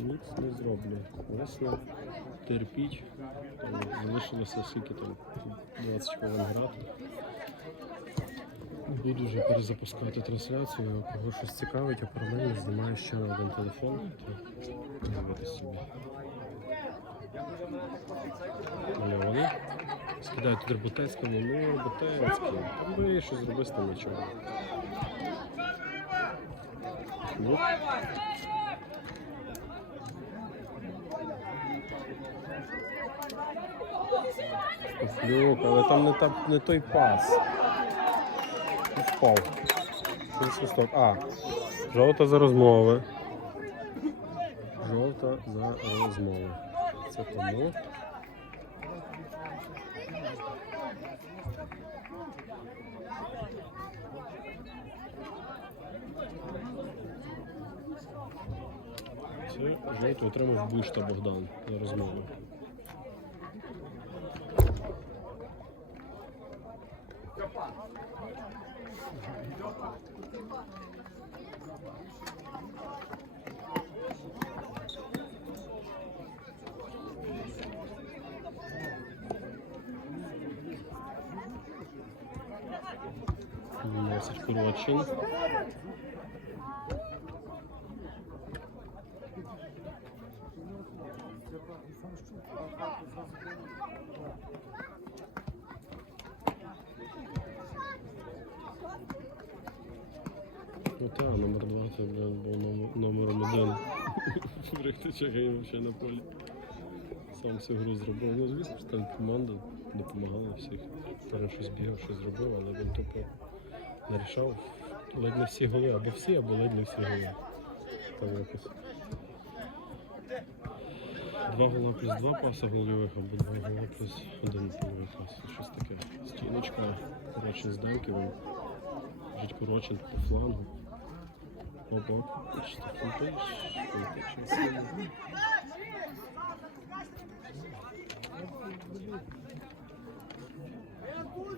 Ніц не зроблю. Власне, терпіть. Залишилося скільки там 20 хвилин грати. Буду вже перезапускати трансляцію. Кого щось цікавить, а паралельно знімаю ще один телефон. то Дивитися собі. Мальований. Скидаю тут Роботецькому, ну Роботецький. Там би щось зробити з нічого. Ну, Флюк, але там не, та, не той пас. Впав. Свисток? А, жовта за розмови. Жовта за розмови. Це тому. Жовту отримав Бушта Богдан за розмову. Носить Курочин. Ну так, номер два це був номером один. Брехтичак я взагалі на полі. Сам всю гру зробив. Ну, звісно, там команда допомагала всіх. Перед щось бігав, щось зробив, але він тупо нарішав ледь не всі голи, або всі, або ледь не всі голи. Там якось. Два гола плюс два паса гольових, або два гола плюс один гольовий пас. Щось таке. Стіночка, Курочин з Данківим. Жить Курочин по флангу. Опа, фунтиш? Фунтиш.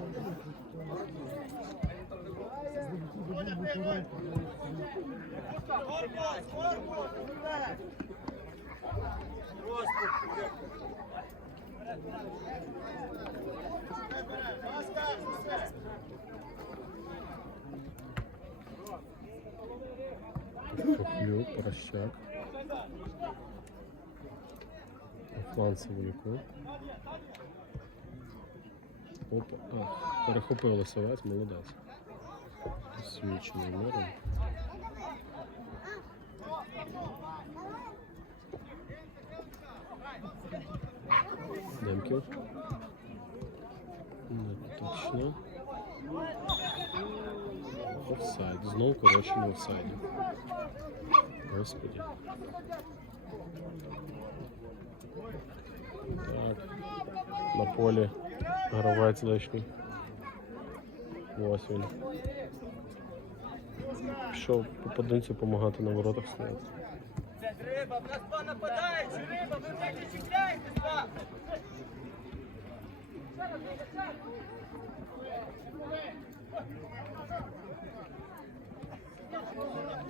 Поросяк. Шухлю, порощак. Флан Савулюку. Опа, а, перехопили совець, молодець. Свічний миром. Демків. Не точно. Офсайд. Знов коротше в офсайді. Господи. Так. На полі гравець лишній. Ось він. Пішов попадинцю допомагати на воротах стояти. Це риба, в нас два нападаючі, риба, ви блядь, чіпляєте два.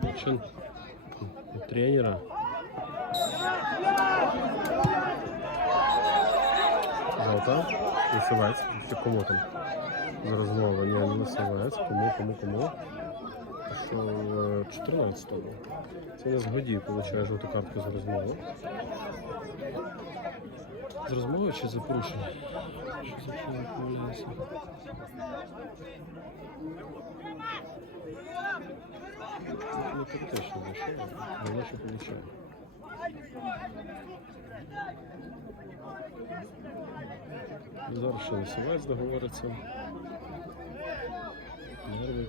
Причин тренера. Жовта. Лисовець. Це кому там? За розмова. Ні, не лисовець. Кому, кому, кому? Що 14-го. Це не згодів, получає жовту картку за розмову. З розмови чи за порушення? Не критично вийшло, але що получає. Зараз ще лисовець договориться. 여러분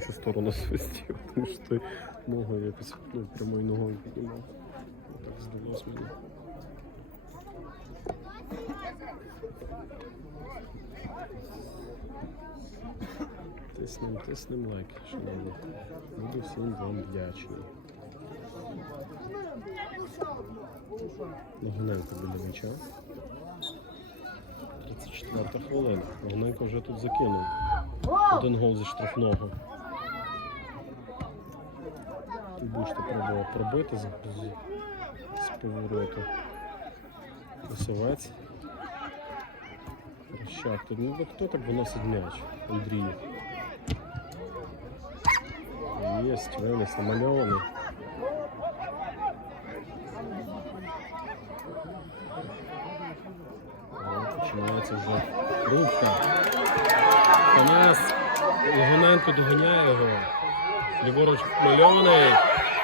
іншу сторону свистів, тому що ти ногу якось ну, прямою ногою піднімав. Так здалось мені. Тиснем, тиснем лайк, шановні. Буду всім вам вдячний. Логуненко біля м'яча. 34 хвилина. Логуненко вже тут закинув. Один гол зі штрафного. Тут будеш пробував пробити з, з, повороту. Осовець. Прощак. Тут ну, хто так виносить м'яч? Андрій. Єсть, винес намальований. Починається вже рубка. Панас Логоненко доганяє його. Ліворуч мальований.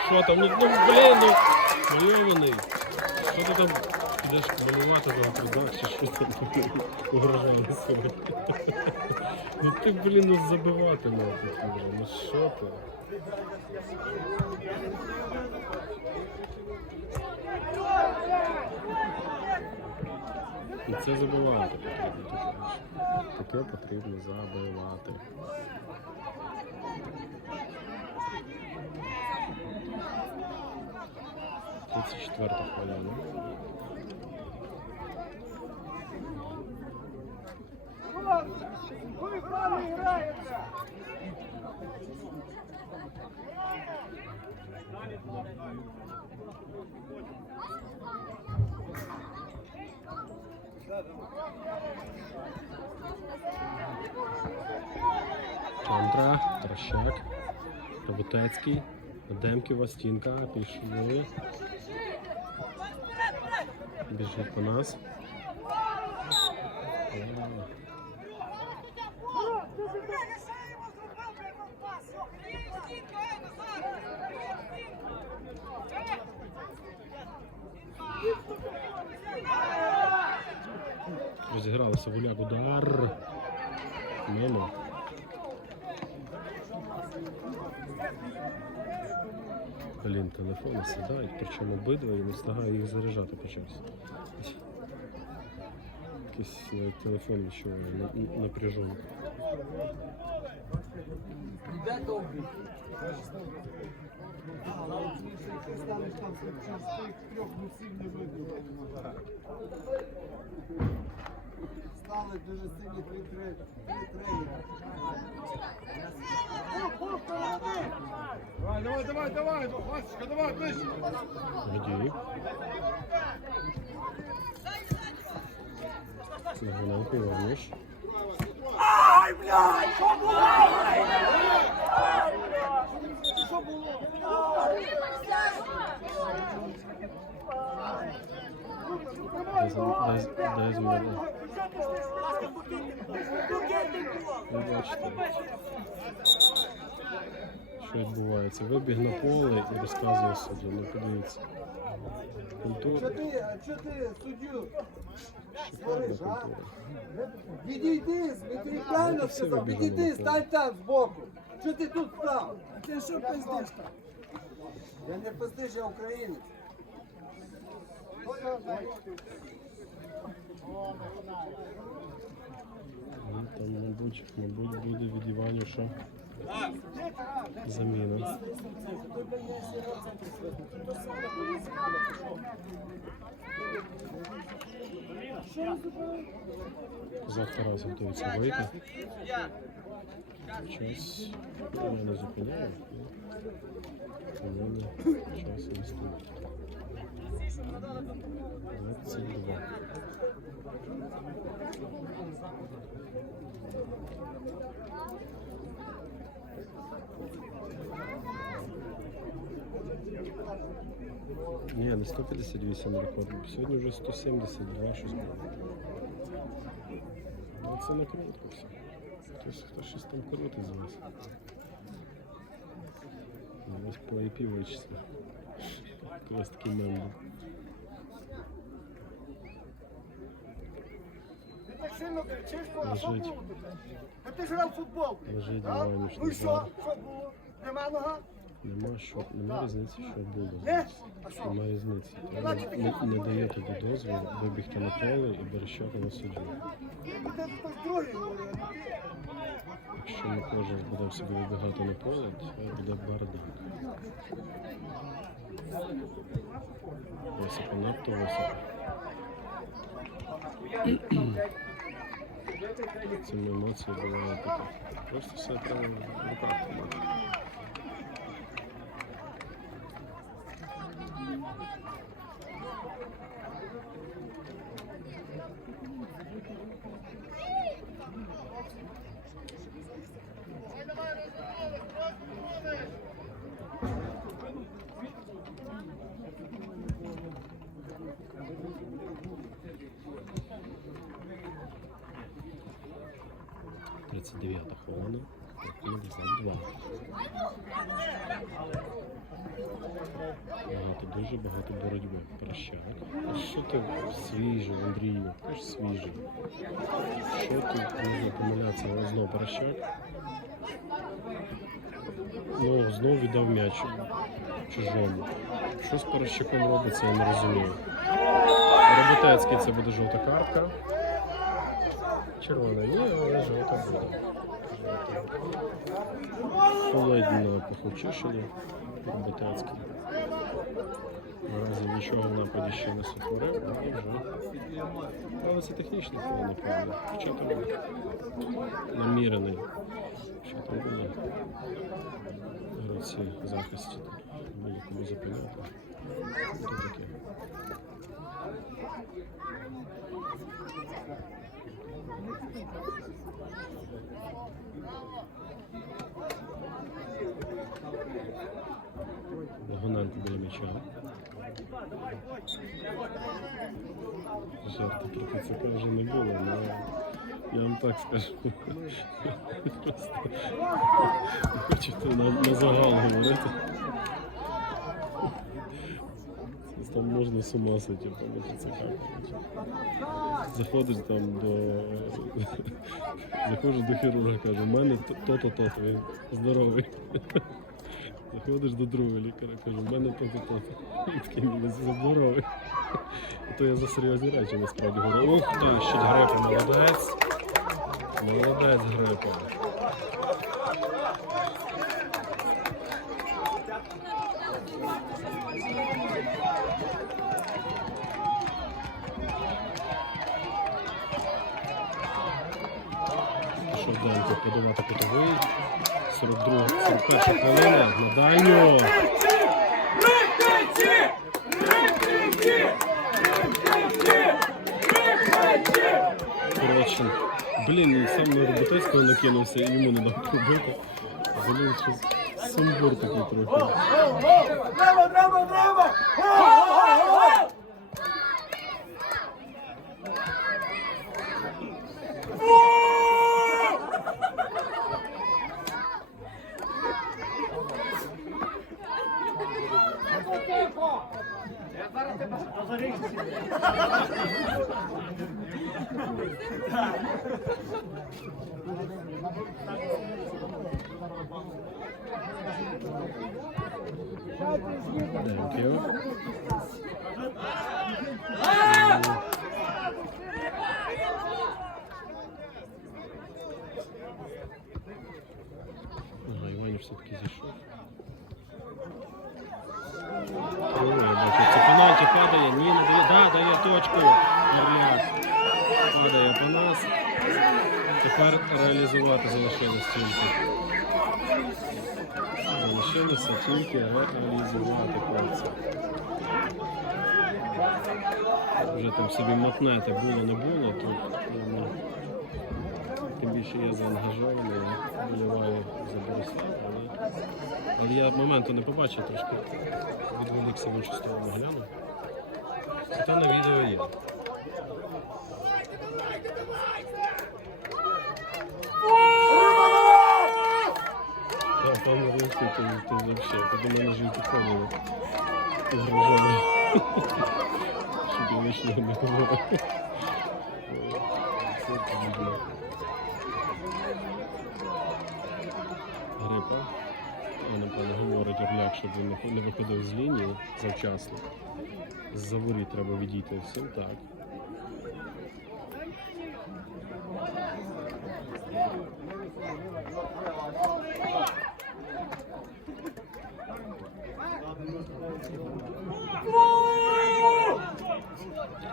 Що там? Ну, ну блін, ну мальований. Що ти там підеш малювати завтра, да? Чи що там угрожали сьогодні? Ну ти, блін, ну забивати вже. Ну що ти? І це забивати потрібно. Таке потрібно забивати. Тридцять четверта хвилина. Ви правильно граєте! Роботецький, Демківа, стінка, пішли. Біжить по нас. Розігралися гуляк удар. Мимо. Блін, телефони сідають, причому обидва і не встигаю їх заряджати по часу. Якийсь телефон відчуває на- на- напряжений. Стали дуже сильні три три. Давай, давай, давай, давай, Васечка, давай, ближче. Водій. Легоненко Іванович. Дай з- дай- мене. Ви бачите, що відбувається. Вибіг на поле і розказує суддю. Ну подивіться. Культура, що ти суддю? шикарна культура. Відійди, всі сказав, відійди, стань там збоку. Що ти тут став? Ти що пиздиш там? Я не пиздиш, я українець. Там, мабуть, мабуть, буде від Іванюша заміна. Завтра раз готується вийти. Час я не зупиняю. Час. 22. Ні, не 158 рекорд. Сьогодні вже 172 щось було. Ну це накрутка все. Хтось, хтось щось там крутить з вас. Ну, Ось по IP вичислив. Колись такий. Так сильно кричиш, бо а що було таке? Та ти ж грав футбол. Так? Іванюш Ну і що? Що було? Нема нога? Нема що, нема різниці, що було. Не? А що? Нема різниці. Треба не, не дає тобі дозвіл вибігти на поле і берещати на суджу. Ну, Ти хтось другий говорив. а не ти. Якщо ми кожен будемо собі вибігати на поле, це буде бардак. Високо, надто високо. Цими емоції буває таке. Просто все треба в руках мати. 29 хвилина. Багато, дуже багато боротьби. Прощай. Що ти свіжий, Андрію? Ти ж свіжий. Що ти можна помилятися, але знову прощак. Ну, знову віддав м'яч чужому. Що з Порощаком робиться, я не розумію. Роботецький це буде жовта картка. Червона є, але жовта буде. Холодно похочишили Роботецький. Наразі нічого в нападі ще не сотворив, але вже. Але це технічний фол, напевно. Хоча там намірений. Що там були гравці захисті тут. Було кому зупиняти. То таке. Гоненко біля м'яча. Жарти про ТЦК вже не було, але я вам так скажу. Просто хочете на, на загал говорити. Там можна з ума сойти по ТЦК. Заходиш там до. Заходиш до хірурга, каже, у мене то-то, то-то, він здоровий. Заходиш до другого лікаря, кажу, в мене то-то, то-то. Він такий мене здоровий. То я за серйозні речі насправді говорю. Ух, так, щит грепа, молодець. Молодець грепа. Блін, сам на Роботецького накинувся і йому не дав пробити. Блін, щось сумбур такий трохи. Треба, треба, треба! Thank you. Ага, Іванів все-таки зійшов. Ой, я бачу, це пенальті падає, ні, не дає, да, дає точку. Мар'як. Тепер реалізувати залишилось тільки. Залишилося тільки реалізувати пальці. Вже там собі мотнете було, не було, тут ну, тим більше я заангажований, я вболіваю за Борислава, але, але я моменту не побачив, трошки відволікся в іншу сторону глянув. Зате на відео є. Пане Русський, ти, ти взагалі, ти до мене ж і підходили. Угрожали. Щоб я лишнього не говорив. Грипа. А, напевно, говорить Орляк, щоб він не- виходив з лінії завчасно. З-за воріт треба відійти всім, так.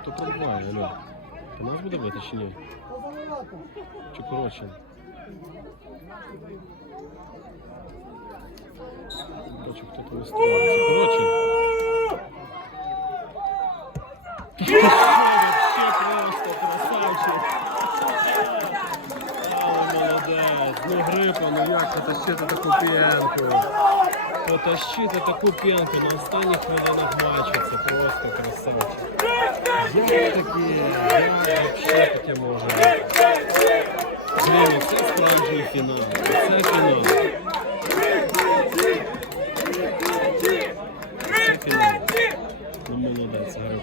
Хто пробиває, Алло? По нас буде бити чи ні? Чи коротше? Бачу, хто там вистрілюється. Коротше. Вообще просто красавчик. Але молодець. Ну грипа, ну як це потащити таку п'янку? Потащити таку п'янку на останніх хвилинах матчу. Це просто красавчик. Як таке? Як вообще таке може? бути? Це справжній фінал. Це фінал. Ну молодець, Гриф.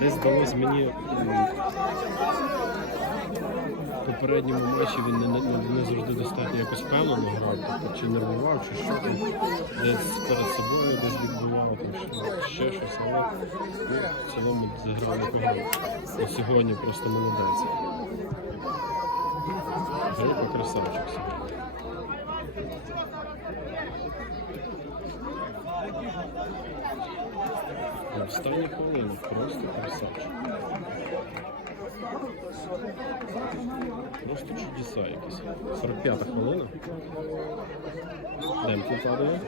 Десь здалось мені попередньому матчі він не, не, не завжди достатньо якось впевнено грав, тобто чи нервував, чи що там, десь перед собою десь відбував, там ще, ще щось, але ну, в цілому зіграв непогано. А сьогодні просто молодець. Грипа красавчик сьогодні. На останній хвилині просто красавчик. Просто чудеса якісь. 45 хвилина. Демко падає.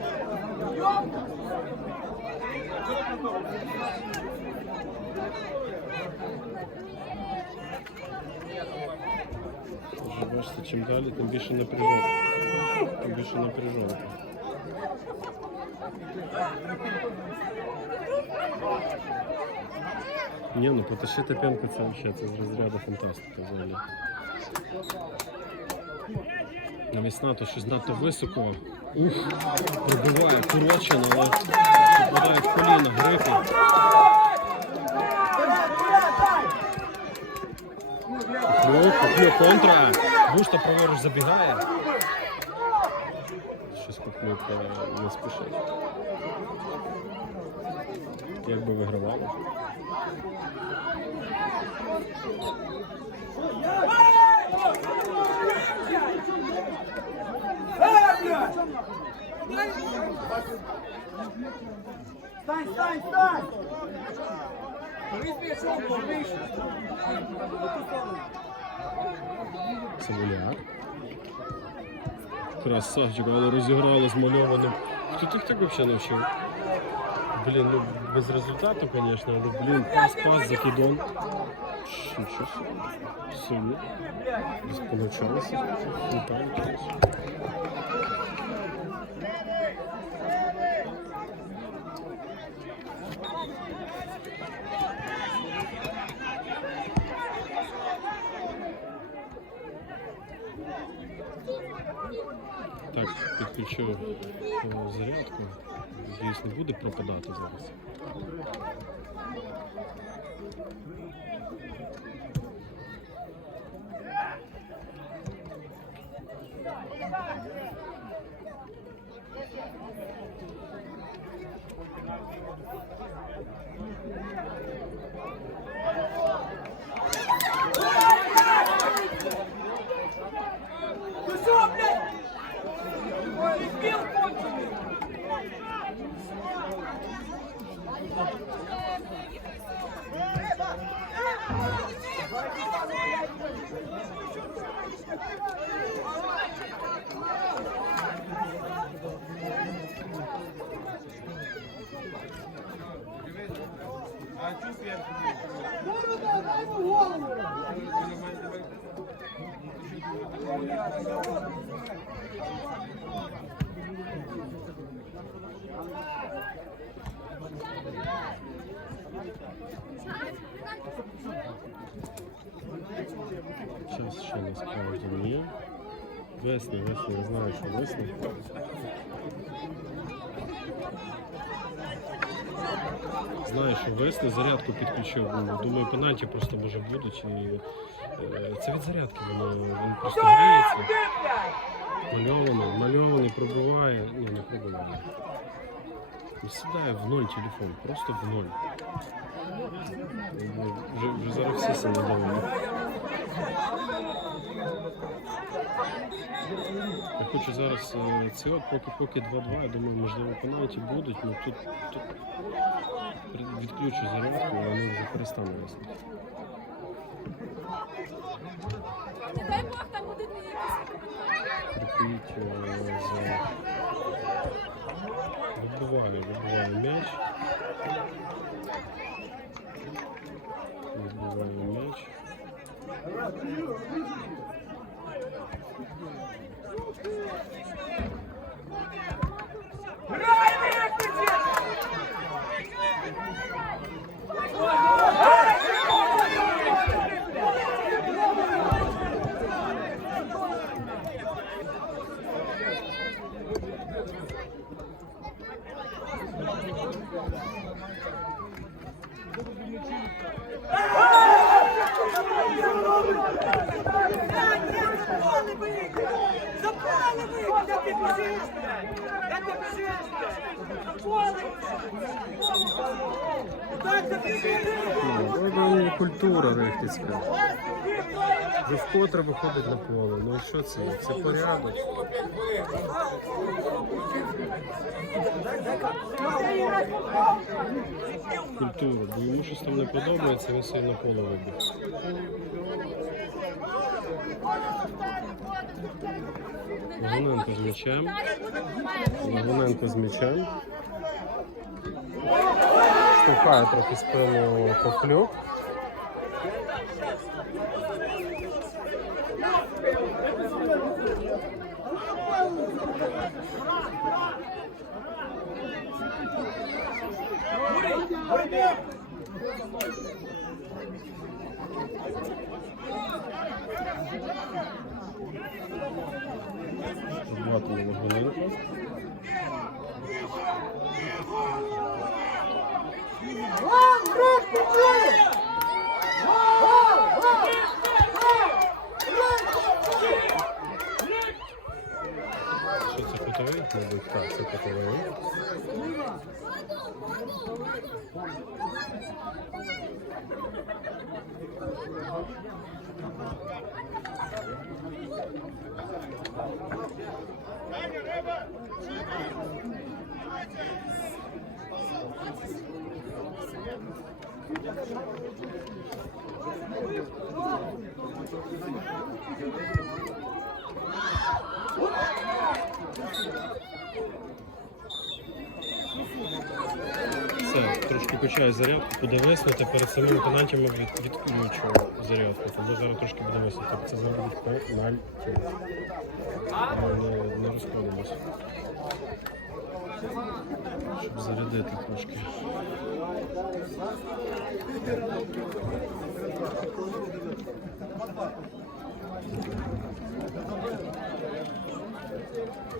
Вже бачите, чим далі, тим більше напряжонка. Тим більше напряжонка. Ні, ну потащити п'янку це взагалі це з розряду фантастика взагалі. Навісна то щось надто високо. Ух, пробиває Курочина, але попадає в коліна грифи. Хлюк, контра. Густо праворуч забігає. Щось хлюк не спішить. Як би вигравало. Стань, стань, стань! Цивуляк. Красавчик, але розіграла з мальованим. Хто тих так взагалі навчив? Блін, ну без результату, звісно, але блін, пас, пас, закидон. Собі. Сильно. Десь понавчалися. Літають чогось. Так, е, зарядку. Надіюсь, не буде пропадати зараз. Час ще Весни, весни, я знаю, що весни. Знаю, що весни зарядку підключив. Думаю, пенальті просто може будуть. І, е, це від зарядки воно він просто гріється. Мальований, мальований, пробиває. Ні, не пробиває. І Сідає в ноль телефон, просто в ноль. Вже, вже зараз всі самодовольні. Я хочу зараз е, ці от поки поки 2-2, я думаю, можливо, пенальті будуть, але тут, тут при- відключу зарядку, і вони вже перестане виснути. Дай Бог, там якісь е. Вибиваю, вибиваю м'яч. Вибиваю м'яч. Запали Ну, культура рихтицька. Вкотре виходить на поле. Ну що це? Це порядок. Культура. Бо йому щось там не подобається, він собі на поле вибіг. Лагуненко з м'ячем. Далі буде немає. Лагуненко з м'ячем. Штовхає трохи спину Похлюк. Батом Лагуненко. Що це кутовий? Мабуть, так, це Качаю зарядку, буде виснути. Перед самим пенальтями від, відключу зарядку. Тому зараз трошки буде виснути. Це зараз будуть пенальті. Ми не, не розходимося. Щоб зарядити трошки.